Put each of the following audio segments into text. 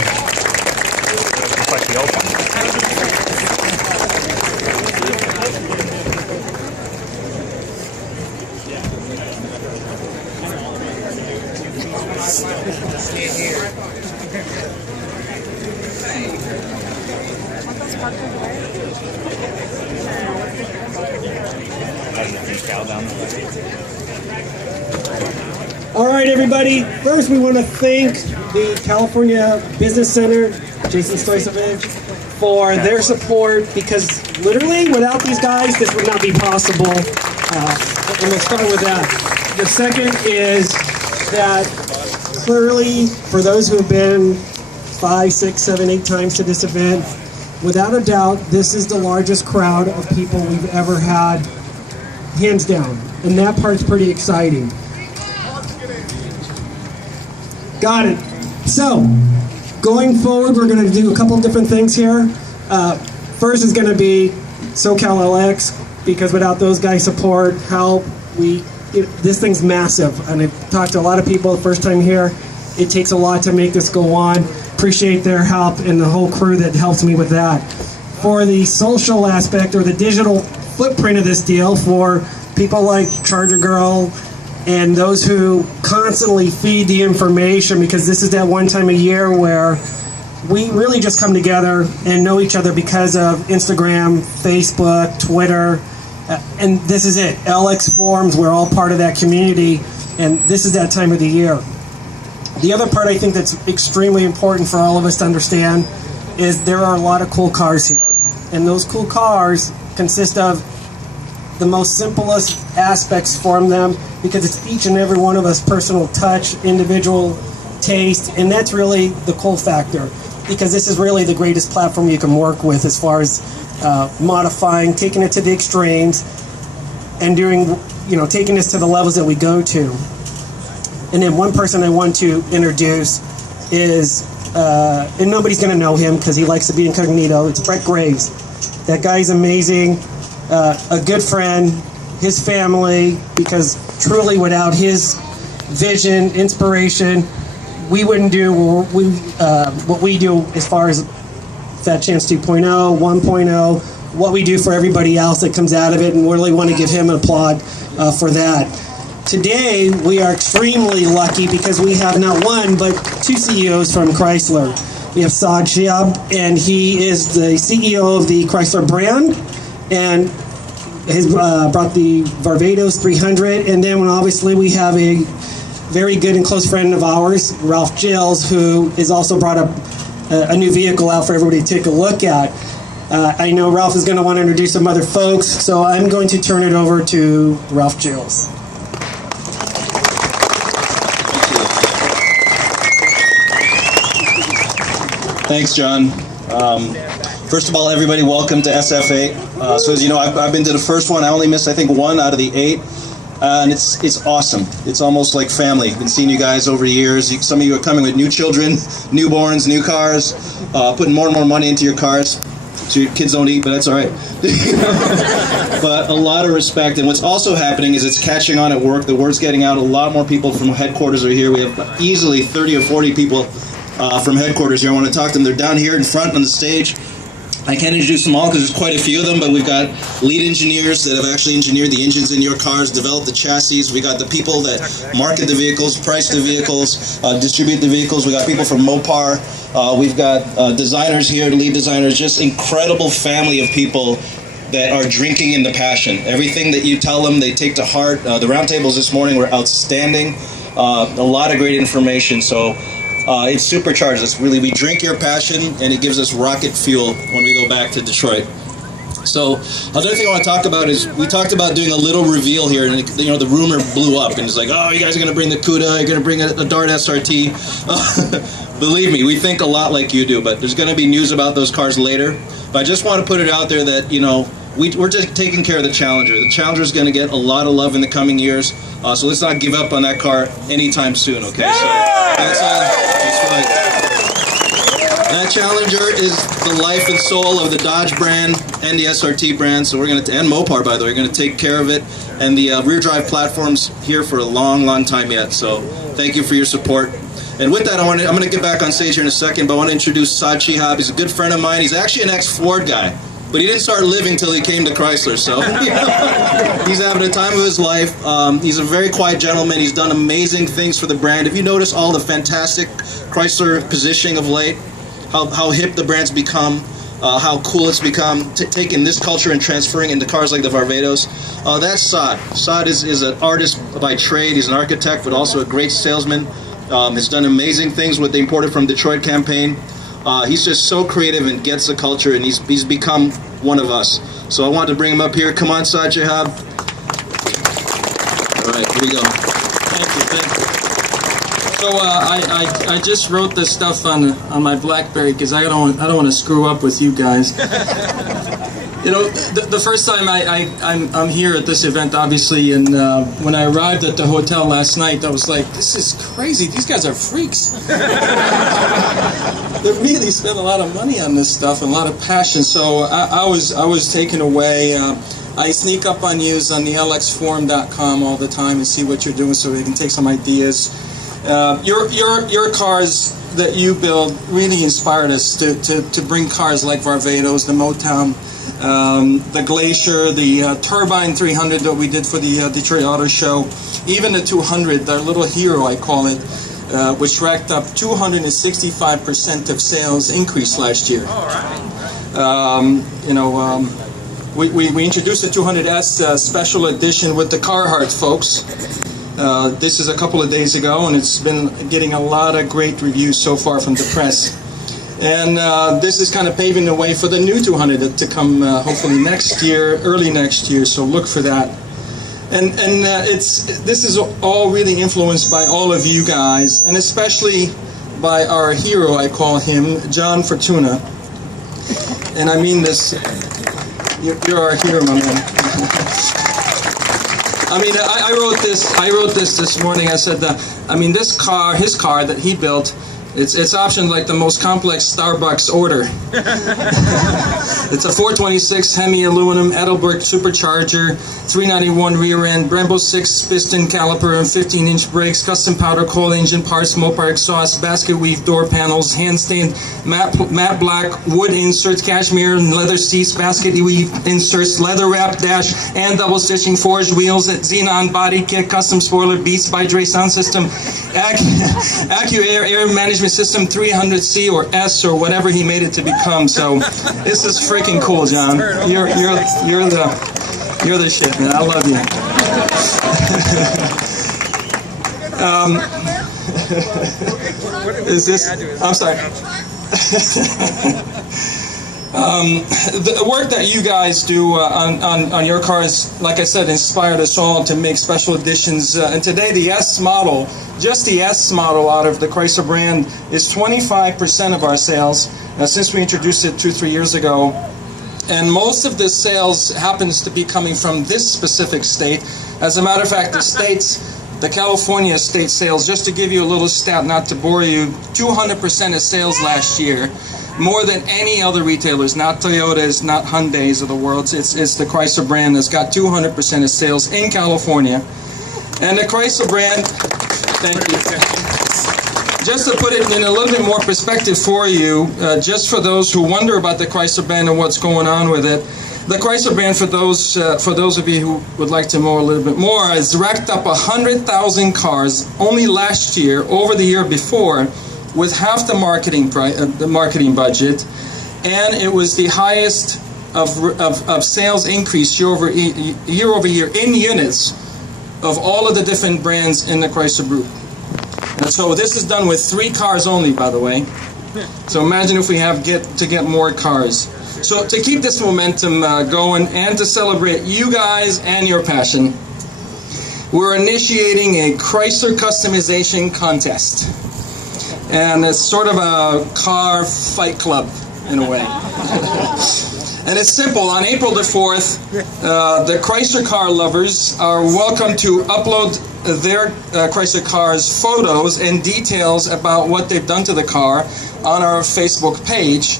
It's like the old one. All right, everybody. First, we want to thank the California Business Center, Jason Stoycevich, for their support, because literally without these guys, this would not be possible. And we'll start with that. The second is that clearly, for those who have been 5, 6, 7, 8 times to this event, without a doubt, this is the largest crowd of people we've ever had, hands down. And that part's pretty exciting. Got it. So, going forward, we're going to do a couple of different things here. First is going to be SoCal LX, because without those guys' support, help, this thing's massive. And I've talked to a lot of people the first time here. It takes a lot to make this go on. Appreciate their help and the whole crew that helps me with that. For the social aspect or the digital footprint of this deal, for people like Charger Girl, and those who constantly feed the information, because this is that one time a year where we really just come together and know each other because of Instagram, Facebook, Twitter, and this is it. LX forums, we're all part of that community, and this is that time of the year. The other part I think that's extremely important for all of us to understand is there are a lot of cool cars here, and those cool cars consist of the most simplest aspects from them, because it's each and every one of us personal touch, individual taste, and that's really the cool factor, because this is really the greatest platform you can work with as far as modifying, taking it to the extremes, and doing, taking this to the levels that we go to. And then one person I want to introduce is, and nobody's going to know him because he likes to be incognito, it's Brett Graves. That guy's amazing. A good friend, his family, because truly without his vision, inspiration, we wouldn't do what we do as far as Fat Chance 2.0, 1.0, what we do for everybody else that comes out of it, and we really want to give him an applaud for that. Today, we are extremely lucky because we have not one, but 2 CEOs from Chrysler. We have Saad Chehab, and he is the CEO of the Chrysler brand, and has brought the Varvatos 300, and then obviously we have a very good and close friend of ours, Ralph Gilles, who has also brought up a new vehicle out for everybody to take a look at. I know Ralph is going to want to introduce some other folks, so I'm going to turn it over to Ralph Gilles. Thanks, John. First of all, everybody, welcome to SF8. So as you know, I've been to the first one. I only missed, I think, 1 out of the 8. And it's awesome. It's almost like family. I've been seeing you guys over years. Some of you are coming with new children, newborns, new cars, putting more and more money into your cars. So your kids don't eat, but that's all right. But a lot of respect. And what's also happening is it's catching on at work. The word's getting out. A lot more people from headquarters are here. We have easily 30 or 40 people from headquarters here. I want to talk to them. They're down here in front on the stage. I can't introduce them all because there's quite a few of them, but we've got lead engineers that have actually engineered the engines in your cars, developed the chassis. We got the people that market the vehicles, price the vehicles, distribute the vehicles. We got people from Mopar. We've got designers here, lead designers, just incredible family of people that are drinking in the passion. Everything that you tell them, they take to heart. The roundtables this morning were outstanding. A lot of great information. So it's supercharged. It's really, we drink your passion, and it gives us rocket fuel when we go back to Detroit. So another thing I want to talk about is we talked about doing a little reveal here, and the rumor blew up, and it's like, oh, you guys are going to bring the CUDA, you're going to bring a Dart SRT. Believe me, we think a lot like you do, but there's going to be news about those cars later. But I just want to put it out there that, we're just taking care of the Challenger. The Challenger is going to get a lot of love in the coming years, so let's not give up on that car anytime soon, okay? So that's right. That Challenger is the life and soul of the Dodge brand and the SRT brand, so we're going to, and Mopar, by the way, we're going to take care of it. And the rear drive platform's here for a long, long time yet, so thank you for your support. And with that, I'm going to get back on stage here in a second, but I want to introduce Saad Chehab. He's a good friend of mine. He's actually an ex-Ford guy, but he didn't start living till he came to Chrysler, so he's having the time of his life. He's a very quiet gentleman. He's done amazing things for the brand. If you notice all the fantastic Chrysler positioning of late, how hip the brand's become, how cool it's become, taking this culture and transferring into cars like the Varvatos. That's Saad. Saad is an artist by trade. He's an architect, but also a great salesman. Has done amazing things with the Imported from Detroit campaign. He's just so creative and gets the culture, and he's become one of us. So I wanted to bring him up here. Come on, Saad Chehab. All right, here we go. Thank you. So I just wrote this stuff on my BlackBerry because I don't want to screw up with you guys. You know, the first time I'm here at this event, obviously, and when I arrived at the hotel last night, I was like, this is crazy. These guys are freaks. They really spend a lot of money on this stuff and a lot of passion. So I was taken away. I sneak up on you on the lxforum.com all the time and see what you're doing so we can take some ideas. Your cars that you build really inspired us to bring cars like Varvatos, the Motown, the Glacier, the Turbine 300 that we did for the Detroit Auto Show, even the 200, our little hero I call it, which racked up 265% of sales increase last year. You know, we introduced the 200S special edition with the Carhartt folks. This is a couple of days ago, and it's been getting a lot of great reviews so far from the press. And this is kind of paving the way for the new 200 to come hopefully next year, early next year, so look for that. And this is all really influenced by all of you guys, and especially by our hero, I call him, John Fortuno. And I mean this, you're our hero, my man. I mean, I wrote this morning. I said that, I mean, this car, his car that he built, it's optioned like the most complex Starbucks order. It's a 426 Hemi aluminum Edelbrook supercharger, 391 rear end, Brembo 6 piston caliper and 15-inch brakes, custom powder coil engine parts, Mopar exhaust, basket weave door panels, hand stained matte black wood inserts, cashmere and leather seats, basket weave inserts, leather wrap dash and double stitching forged wheels, xenon body kit, custom spoiler, Beats by Dre sound system, AccuAir air management system 300C or S or whatever he made it to become. So this is freaking cool, John. You're the shit, man. I love you. Is this? I'm sorry. The work that you guys do on your cars, like I said, inspired us all to make special editions. And today, the S model, just the S model out of the Chrysler brand, is 25% of our sales since we introduced it 2-3 years ago. And most of the sales happens to be coming from this specific state. As a matter of fact, the California state sales, just to give you a little stat, not to bore you, 200% of sales last year. More than any other retailers, not Toyotas, not Hyundais of the world. It's the Chrysler brand that's got 200% of sales in California. And the Chrysler brand, thank you. Just to put it in a little bit more perspective for you, just for those who wonder about the Chrysler brand and what's going on with it, the Chrysler brand, for those of you who would like to know a little bit more, has racked up 100,000 cars only last year, over the year before, with half the marketing budget, and it was the highest of sales increase year over year in units of all of the different brands in the Chrysler Group. And so this is done with 3 cars only, by the way. So imagine if we get more cars. So to keep this momentum going and to celebrate you guys and your passion, we're initiating a Chrysler customization contest. And it's sort of a car fight club, in a way. And it's simple. On April the 4th, the Chrysler car lovers are welcome to upload their Chrysler cars photos and details about what they've done to the car on our Facebook page.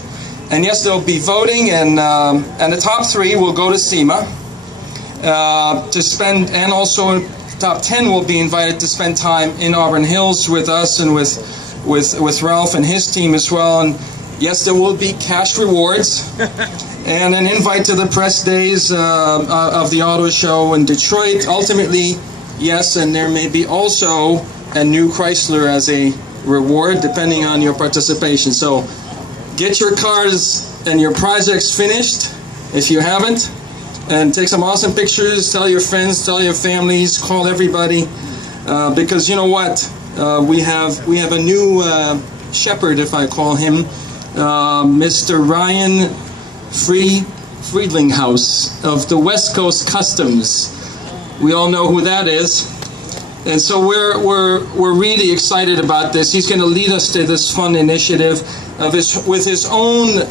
And yes, there'll be voting, and the top 3 will go to SEMA to spend, and also top 10 will be invited to spend time in Auburn Hills with us and with with Ralph and his team as well. And yes, there will be cash rewards and an invite to the press days of the auto show in Detroit. Ultimately, yes, and there may be also a new Chrysler as a reward depending on your participation. So get your cars and your projects finished if you haven't, and take some awesome pictures. Tell your friends, tell your families, call everybody, because you know what, we have a new shepherd, if I call him, Mr. Ryan Friedlinghouse of the West Coast Customs. We all know who that is. And so we're really excited about this. He's going to lead us to this fun initiative with his own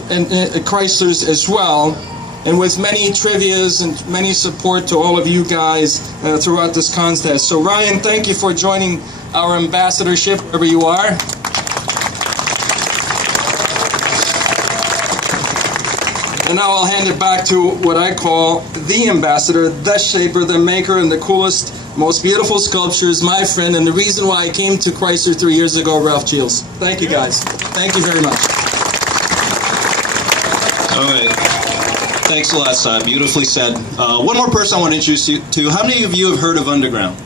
Chryslers as well, and with many trivias and many support to all of you guys throughout this contest. So Ryan, thank you for joining our ambassadorship wherever you are. And now I'll hand it back to what I call the ambassador, the shaper, the maker, and the coolest, most beautiful sculptures, my friend, and the reason why I came to Chrysler 3 years ago, Ralph Gilles. Thank you, guys. Thank you very much. All right. Thanks a lot, Saad. Beautifully said. One more person I want to introduce you to. How many of you have heard of Underground?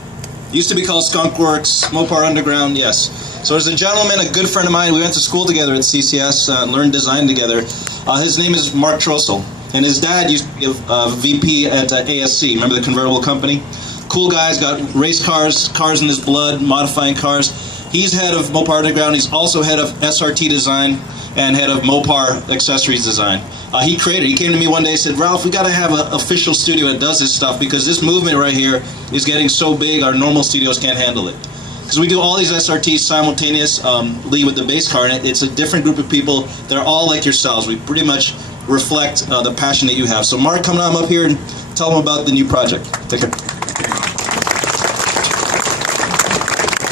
It used to be called Skunk Works, Mopar Underground, yes. So there's a gentleman, a good friend of mine, we went to school together at CCS, learned design together. His name is Mark Trostle, and his dad used to be a VP at ASC, remember the convertible company? Cool guy's got race cars in his blood, modifying cars. He's head of Mopar Underground, he's also head of SRT design and head of Mopar accessories design. He came to me one day and said, Ralph, we got to have an official studio that does this stuff because this movement right here is getting so big our normal studios can't handle it. Because we do all these SRTs simultaneously with the base car, and it's a different group of people. They're all like yourselves. We pretty much reflect the passion that you have. So Mark, come on up here and tell them about the new project. Take care.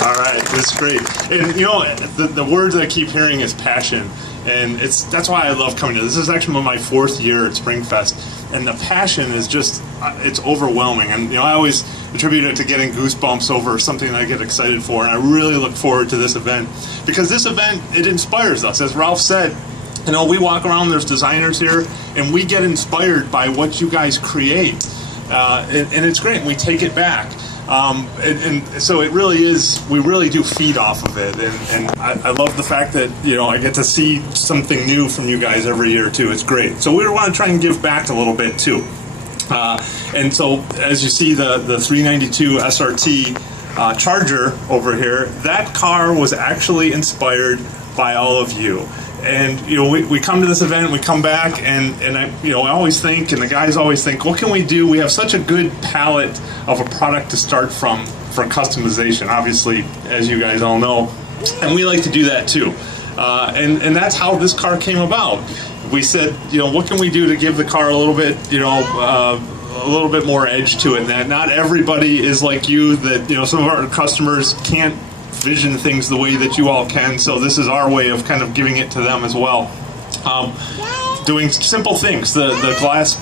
All right, that's great. And you know, the word that I keep hearing is passion. And that's why I love coming here. This is actually my 4th year at Springfest, and the passion is just, it's overwhelming. And you know, I always attribute it to getting goosebumps over something that I get excited for, and I really look forward to this event, because this event, it inspires us. As Ralph said, you know, we walk around, there's designers here, and we get inspired by what you guys create. And it's great, and we take it back. And so it really is, we really do feed off of it, and I love the fact that, you know, I get to see something new from you guys every year too. It's great. So we want to try and give back a little bit too. And so as you see the 392 SRT Charger over here, that car was actually inspired by all of you. And you know, we come to this event, we come back, and I, you know, I always think, and the guys always think, what can we do? We have such a good palette of a product to start from for customization, obviously, as you guys all know, and we like to do that too. And that's how this car came about. We said, you know, what can we do to give the car a little bit, you know, a little bit more edge to it? That not everybody is like you. That, you know, some of our customers can't vision things the way that you all can, so this is our way of kind of giving it to them as well. Doing simple things, the glass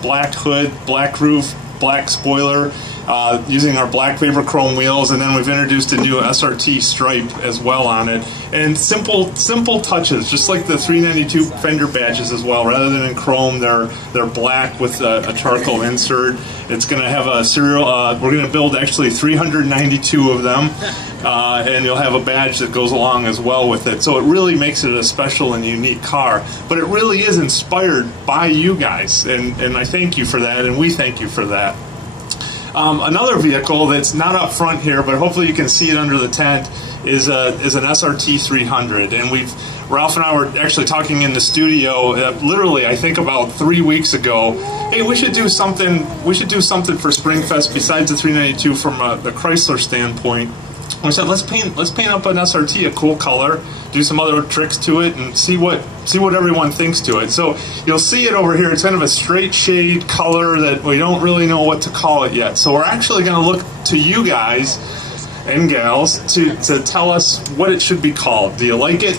black hood, black roof, black spoiler, using our black vapor chrome wheels, and then we've introduced a new SRT stripe as well on it. And simple touches, just like the 392 fender badges as well. Rather than in chrome, they're black with a charcoal insert. It's going to have a serial. We're going to build actually 392 of them, and you'll have a badge that goes along as well with it. So it really makes it a special and unique car. But it really is inspired by you guys, and I thank you for that, and we thank you for that. Another vehicle that's not up front here, but hopefully you can see it under the tent, is an SRT 300. And Ralph and I were actually talking in the studio, literally I think about 3 weeks ago. Hey, we should do something. We should do something for Springfest besides the 392 from the Chrysler standpoint. We said let's paint up an SRT a cool color, do some other tricks to it, and see what everyone thinks to it. So you'll see it over here. It's kind of a straight shade color that we don't really know what to call it yet. So we're actually going to look to you guys and gals to tell us what it should be called. Do you like it?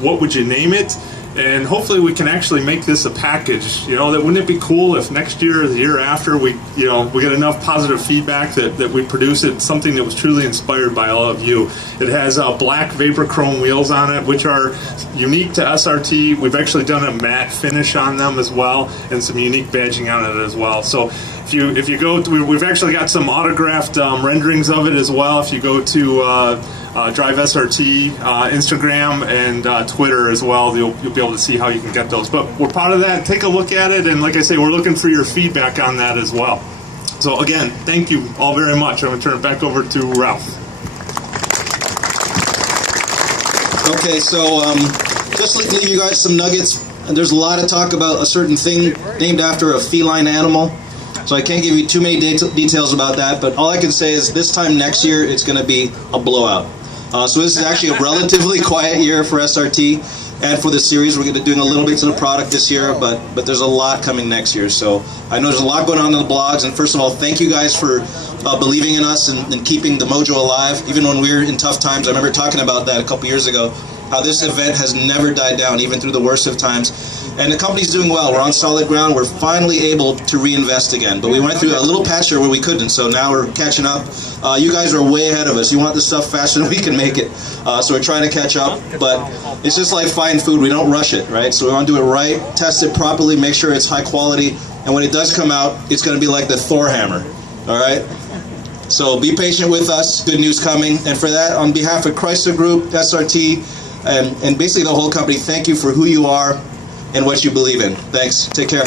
What would you name it? and hopefully we can actually make this a package. You know, that wouldn't it be cool if next year or the year after we get enough positive feedback that we produce it something that was truly inspired by all of you. It has black vapor chrome wheels on it, which are unique to SRT. We've actually done a matte finish on them as well, and some unique badging on it as well. So if you go, we've actually got some autographed renderings of it as well. If you go to Drive SRT, Instagram, and Twitter as well, you'll be able to see how you can get those. But we're proud of that. Take a look at it, and like I say, we're looking for your feedback on that as well. So again, thank you all very much. I'm going to turn it back over to Ralph. Okay, so just to leave you guys some nuggets. There's a lot of talk about a certain thing named after a feline animal. So I can't give you too many details about that, but all I can say is this time next year, it's going to be a blowout. So this is actually a relatively quiet year for SRT and for the series. We're going to be doing a little bit to the product this year, but there's a lot coming next year. So I know there's a lot going on in the blogs, and first of all, thank you guys for believing in us and keeping the mojo alive, even when we're in tough times. I remember talking about that a couple years ago, how this event has never died down, even through the worst of times. And the company's doing well. We're on solid ground. We're finally able to reinvest again. But we went through a little patch here where we couldn't, so now we're catching up. You guys are way ahead of us. You want this stuff faster than we can make it. So we're trying to catch up. But it's just like fine food. We don't rush it, right? So we want to do it right, test it properly, make sure it's high quality. And when it does come out, it's going to be like the Thor hammer, all right? So be patient with us. Good news coming. And for that, on behalf of Chrysler Group, SRT, and basically the whole company, thank you for who you are and what you believe in. Thanks. Take care.